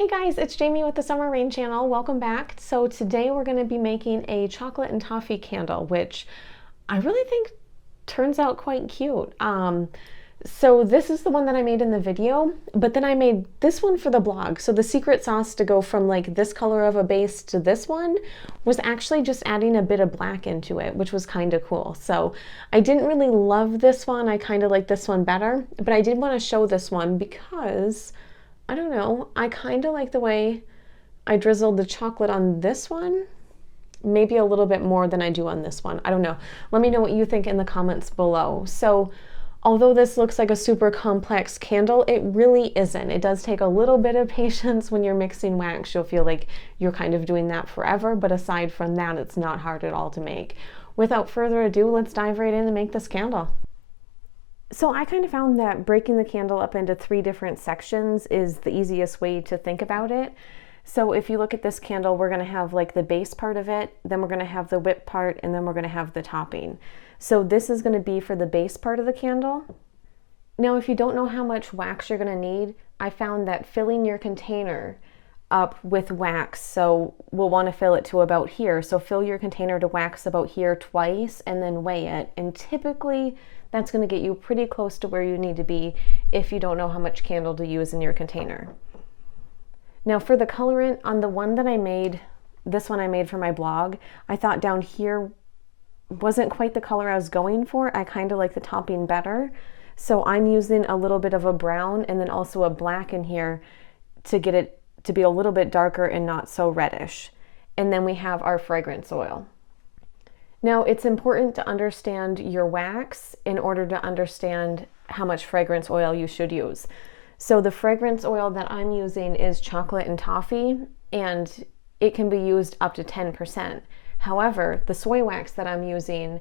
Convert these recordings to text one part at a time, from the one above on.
Hey guys, it's Jamie with the Summer Rain channel. Welcome back. So today we're going to be making a chocolate and toffee candle, which I really think turns out quite cute. So this is the one that I made in the video, but then I made this one for the blog. So the secret sauce to go from like this color of a base to this one was actually just adding a bit of black into it, which was kind of cool. So I didn't really love this one. I kind of like this one better, but I did want to show this one because I don't know, I kind of like the way I drizzled the chocolate on this one, maybe a little bit more than I do on this one. I don't know. Let me know what you think in the comments below. So although this looks like a super complex candle, it really isn't. It does take a little bit of patience when you're mixing wax. You'll feel like you're kind of doing that forever, but aside from that, it's not hard at all to make. Without further ado, let's dive right in and make this candle. So I kind of found that breaking the candle up into 3 different sections is the easiest way to think about it. So if you look at this candle, we're going to have like the base part of it, then we're going to have the whip part, and then we're going to have the topping. So this is going to be for the base part of the candle. Now, if you don't know how much wax you're going to need, I found that filling your container up with wax, so we'll want to fill it to about here. So fill your container to wax about here twice and then weigh it. And typically that's going to get you pretty close to where you need to be if you don't know how much candle to use in your container. Now for the colorant on the one that I made, this one I made for my blog, I thought down here wasn't quite the color I was going for. I kind of like the topping better. So I'm using a little bit of a brown and then also a black in here to get it to be a little bit darker and not so reddish. And then we have our fragrance oil. Now it's important to understand your wax in order to understand how much fragrance oil you should use. So the fragrance oil that I'm using is chocolate and toffee, and it can be used up to 10%. However, the soy wax that I'm using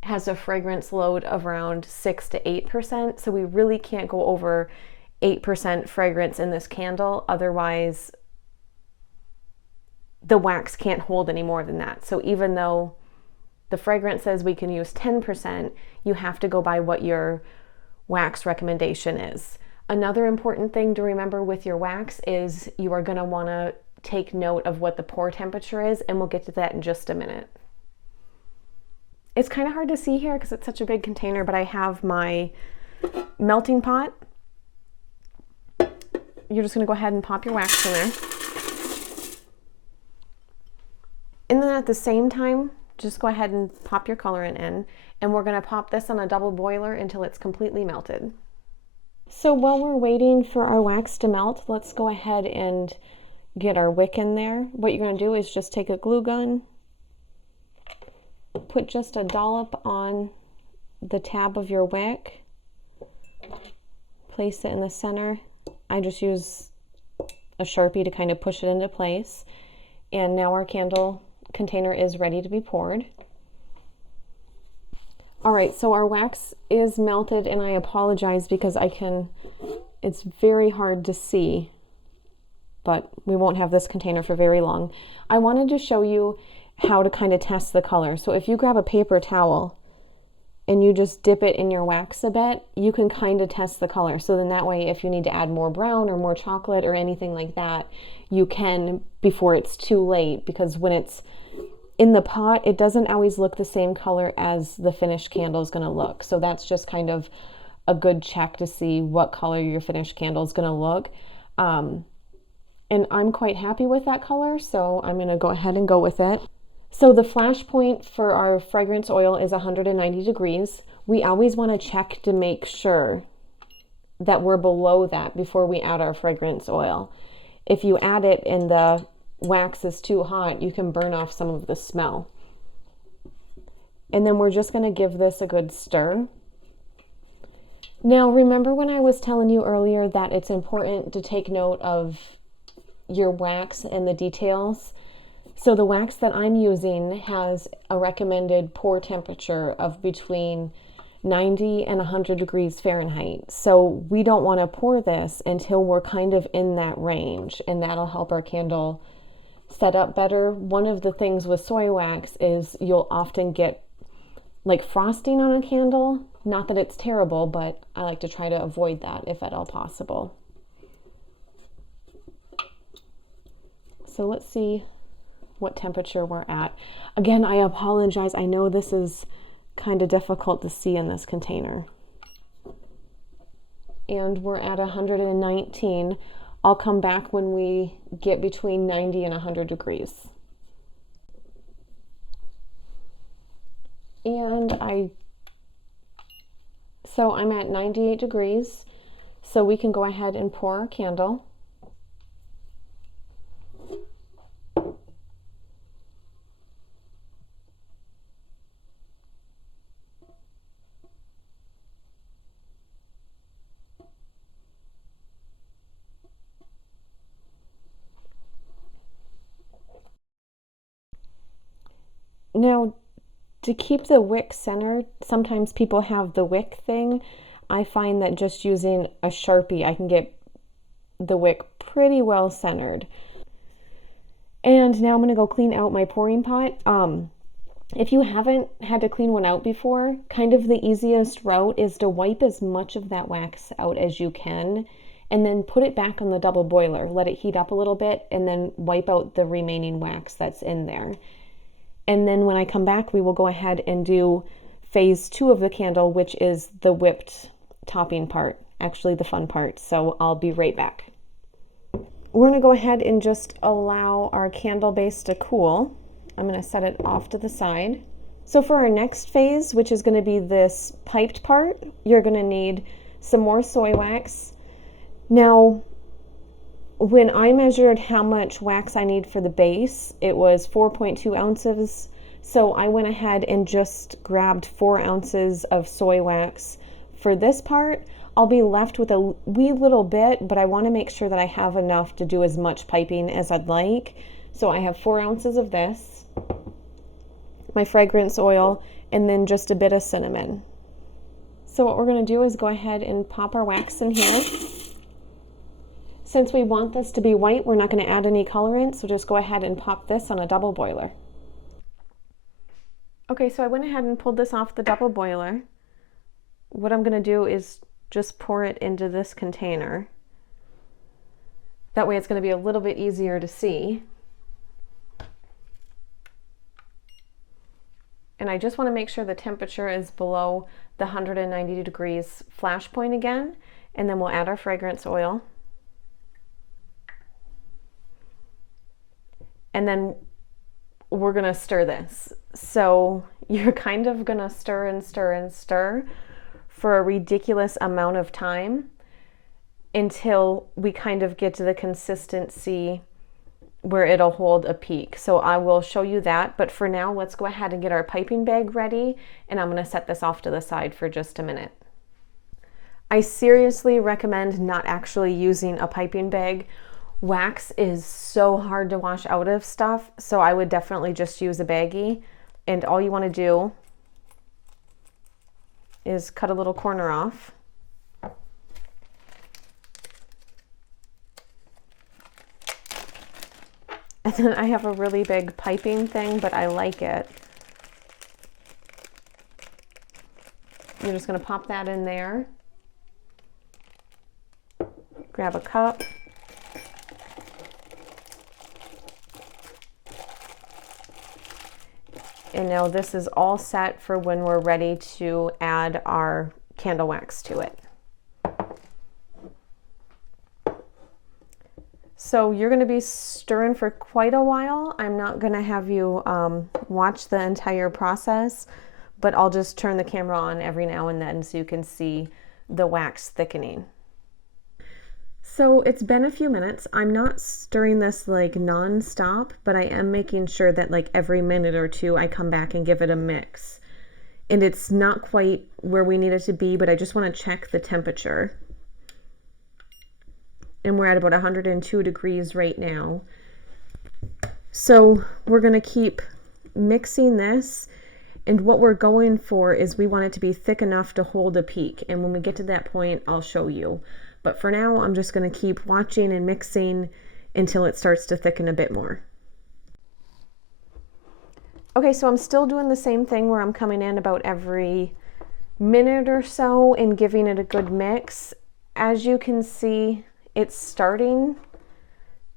has a fragrance load of around 6 to 8%, so we really can't go over 8% fragrance in this candle, otherwise the wax can't hold any more than that. So even though the fragrance says we can use 10%, you have to go by what your wax recommendation is. Another important thing to remember with your wax is you are going to want to take note of what the pour temperature is, and we'll get to that in just a minute. It's kind of hard to see here because it's such a big container, but I have my melting pot. You're just going to go ahead and pop your wax in there. And then at the same time, just go ahead and pop your colorant in, and we're going to pop this on a double boiler until it's completely melted. So while we're waiting for our wax to melt, let's go ahead and get our wick in there. What you're going to do is just take a glue gun, put just a dollop on the tab of your wick, place it in the center. I just use a Sharpie to kind of push it into place. And now our candle container is ready to be poured. All right, so our wax is melted, and I apologize because it's very hard to see, but we won't have this container for very long. I wanted to show you how to kind of test the color. So if you grab a paper towel and you just dip it in your wax a bit, you can kind of test the color. So then that way, if you need to add more brown or more chocolate or anything like that, you can before it's too late, because when it's in the pot, it doesn't always look the same color as the finished candle is going to look. So that's just kind of a good check to see what color your finished candle is going to look. And I'm quite happy with that color, so I'm going to go ahead and go with it. So the flash point for our fragrance oil is 190 degrees. We always want to check to make sure that we're below that before we add our fragrance oil. If you add it and the wax is too hot, you can burn off some of the smell. And then we're just going to give this a good stir. Now, remember when I was telling you earlier that it's important to take note of your wax and the details? So the wax that I'm using has a recommended pour temperature of between 90 and 100 degrees Fahrenheit. So we don't want to pour this until we're kind of in that range, and that'll help our candle set up better. One of the things with soy wax is you'll often get like frosting on a candle. Not that it's terrible, but I like to try to avoid that if at all possible. So let's see what temperature we're at. Again, I apologize. I know this is kind of difficult to see in this container. And we're at 119. I'll come back when we get between 90 and 100 degrees. So I'm at 98 degrees, so we can go ahead and pour our candle. Now, to keep the wick centered, sometimes people have the wick thing. I find that just using a Sharpie, I can get the wick pretty well centered. And now I'm going to go clean out my pouring pot. If you haven't had to clean one out before, kind of the easiest route is to wipe as much of that wax out as you can, and then put it back on the double boiler. Let it heat up a little bit, and then wipe out the remaining wax that's in there. And then when I come back, we will go ahead and do phase 2 of the candle, which is the whipped topping part, actually the fun part. So I'll be right back. We're going to go ahead and just allow our candle base to cool. I'm going to set it off to the side. So for our next phase, which is going to be this piped part, you're going to need some more soy wax. Now, when I measured how much wax I need for the base, it was 4.2 ounces. So I went ahead and just grabbed 4 ounces of soy wax for this part. I'll be left with a wee little bit, but I want to make sure that I have enough to do as much piping as I'd like. So I have 4 ounces of this, my fragrance oil, and then just a bit of cinnamon. So what we're going to do is go ahead and pop our wax in here. Since we want this to be white, we're not going to add any colorant, so just go ahead and pop this on a double boiler. Okay, so I went ahead and pulled this off the double boiler. What I'm going to do is just pour it into this container. That way it's going to be a little bit easier to see. And I just want to make sure the temperature is below the 190 degrees flash point again, and then we'll add our fragrance oil. And then we're going to stir this. So you're kind of going to stir and stir and stir for a ridiculous amount of time until we kind of get to the consistency where it'll hold a peak. So I will show you that, but for now, let's go ahead and get our piping bag ready, and I'm going to set this off to the side for just a minute. I seriously recommend not actually using a piping bag. Wax is so hard to wash out of stuff, so I would definitely just use a baggie. And all you want to do is cut a little corner off. And then I have a really big piping thing, but I like it. You're just going to pop that in there. Grab a cup. And now this is all set for when we're ready to add our candle wax to it. So you're going to be stirring for quite a while. I'm not going to have you watch the entire process, but I'll just turn the camera on every now and then so you can see the wax thickening. So it's been a few minutes. I'm not stirring this like non-stop, but I am making sure that like every minute or two I come back and give it a mix. And it's not quite where we need it to be, but I just want to check the temperature. And we're at about 102 degrees right now. So we're going to keep mixing this. And what we're going for is we want it to be thick enough to hold a peak. And when we get to that point, I'll show you. But for now, I'm just going to keep watching and mixing until it starts to thicken a bit more. Okay, so I'm still doing the same thing where I'm coming in about every minute or so and giving it a good mix. As you can see, it's starting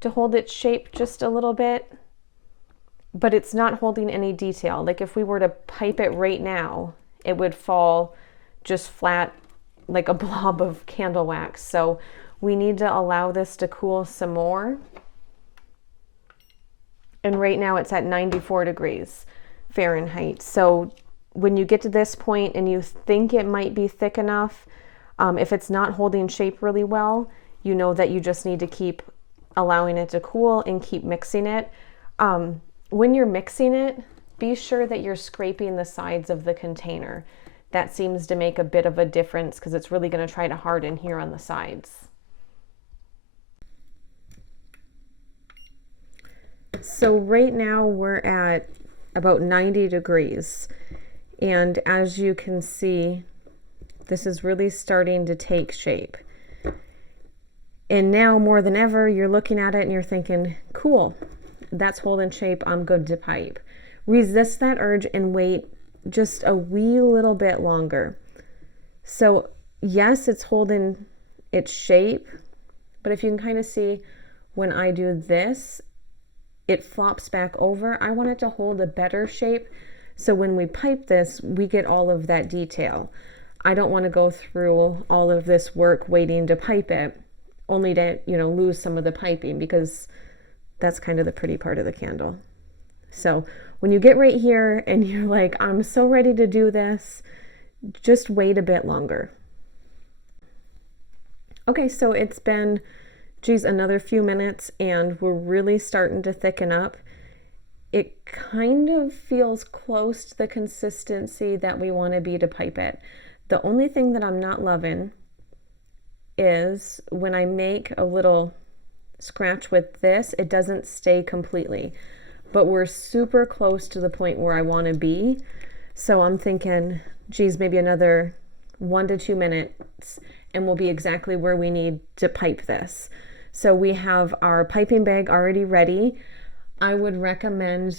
to hold its shape just a little bit, but it's not holding any detail. Like if we were to pipe it right now, it would fall just flat like a blob of candle wax. So we need to allow this to cool some more. And right now it's at 94 degrees Fahrenheit. So when you get to this point and you think it might be thick enough, if it's not holding shape really well, you know that you just need to keep allowing it to cool and keep mixing it. When you're mixing it, be sure that you're scraping the sides of the container. That seems to make a bit of a difference because it's really going to try to harden here on the sides. So right now we're at about 90 degrees. And as you can see, this is really starting to take shape. And now more than ever, you're looking at it and you're thinking, cool, that's holding shape, I'm good to pipe. Resist that urge and wait just a wee little bit longer. So yes, it's holding its shape, but if you can kind of see when I do this, it flops back over. I want it to hold a better shape. So when we pipe this, we get all of that detail. I don't want to go through all of this work waiting to pipe it, only to, lose some of the piping, because that's kind of the pretty part of the candle. So when you get right here and you're like, I'm so ready to do this, just wait a bit longer. Okay, so it's been, another few minutes and we're really starting to thicken up. It kind of feels close to the consistency that we want to be to pipe it. The only thing that I'm not loving is when I make a little scratch with this, it doesn't stay completely, but we're super close to the point where I want to be. So I'm thinking, maybe another 1 to 2 minutes and we'll be exactly where we need to pipe this. So we have our piping bag already ready. I would recommend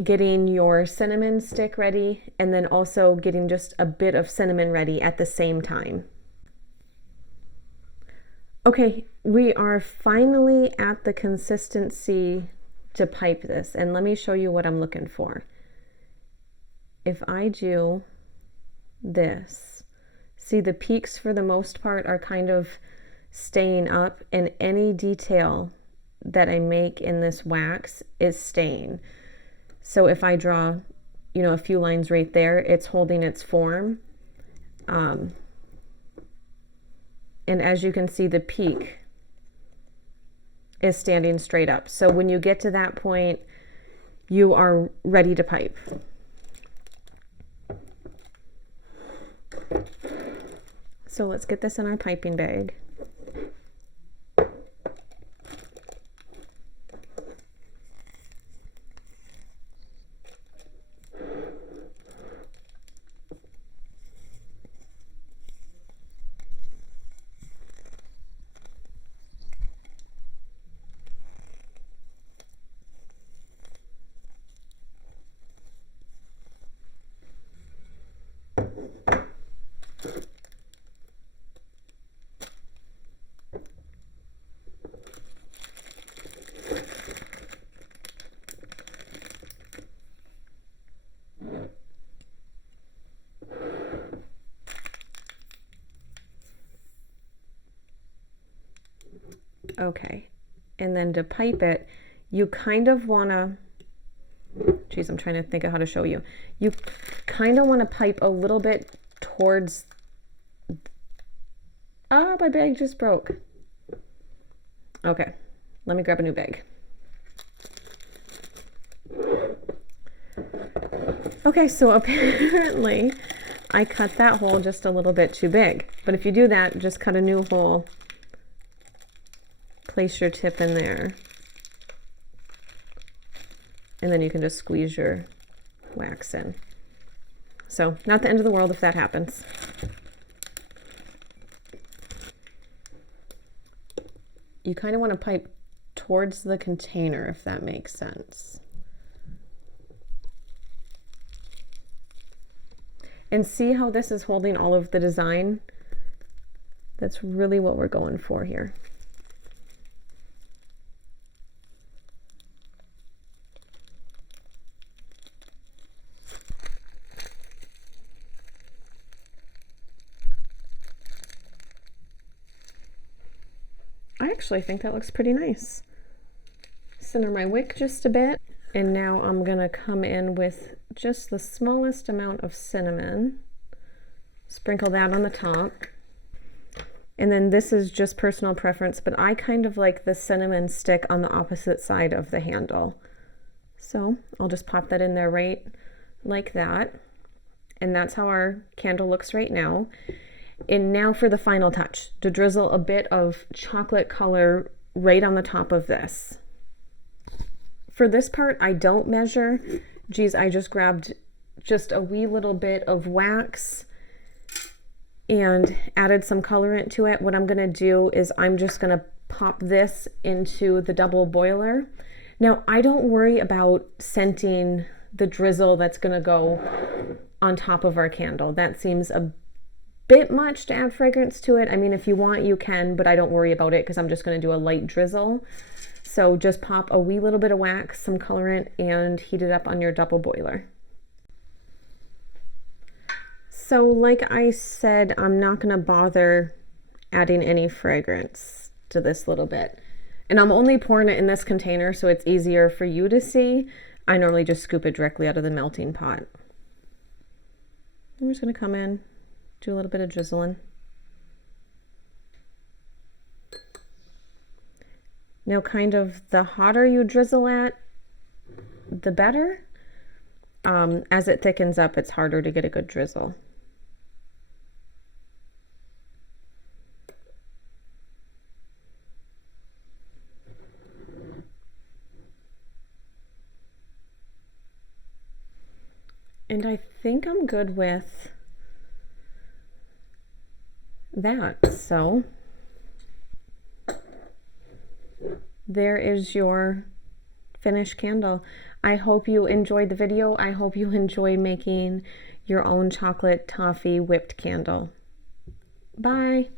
getting your cinnamon stick ready and then also getting just a bit of cinnamon ready at the same time. Okay, we are finally at the consistency to pipe this, and let me show you what I'm looking for. If I do this, see the peaks for the most part are kind of staying up, and any detail that I make in this wax is staying. So if I draw, a few lines right there, it's holding its form. And as you can see, the peak is standing straight up. So when you get to that point, you are ready to pipe. So let's get this in our piping bag. Okay, and then to pipe it, you kind of want to, I'm trying to think of how to show you. You kind of want to pipe a little bit towards, my bag just broke. Okay, let me grab a new bag. Okay, so apparently I cut that hole just a little bit too big, but if you do that, just cut a new hole. Place your tip in there, and then you can just squeeze your wax in. So not the end of the world if that happens. You kind of want to pipe towards the container, if that makes sense. And see how this is holding all of the design? That's really what we're going for here. actually think that looks pretty nice. Center my wick just a bit, and now I'm gonna come in with just the smallest amount of cinnamon. Sprinkle that on the top. And then this is just personal preference, but I kind of like the cinnamon stick on the opposite side of the handle. So I'll just pop that in there right like that. And that's how our candle looks right now. And now for the final touch, to drizzle a bit of chocolate color right on the top of this. For this part, I don't measure. Geez, I just grabbed just a wee little bit of wax and added some colorant to it. What I'm gonna do is I'm just gonna pop this into the double boiler. Now, I don't worry about scenting the drizzle that's gonna go on top of our candle. That seems a bit much to add fragrance to it. I mean, if you want, you can, but I don't worry about it because I'm just gonna do a light drizzle. So just pop a wee little bit of wax, some colorant, and heat it up on your double boiler. So like I said, I'm not gonna bother adding any fragrance to this little bit. And I'm only pouring it in this container so it's easier for you to see. I normally just scoop it directly out of the melting pot. I'm just gonna come in, do a little bit of drizzling. Now kind of the hotter you drizzle at, the better. As it thickens up, it's harder to get a good drizzle. And I think I'm good with that. So there is your finished candle. I hope you enjoyed the video. I hope you enjoy making your own chocolate toffee whipped candle. Bye.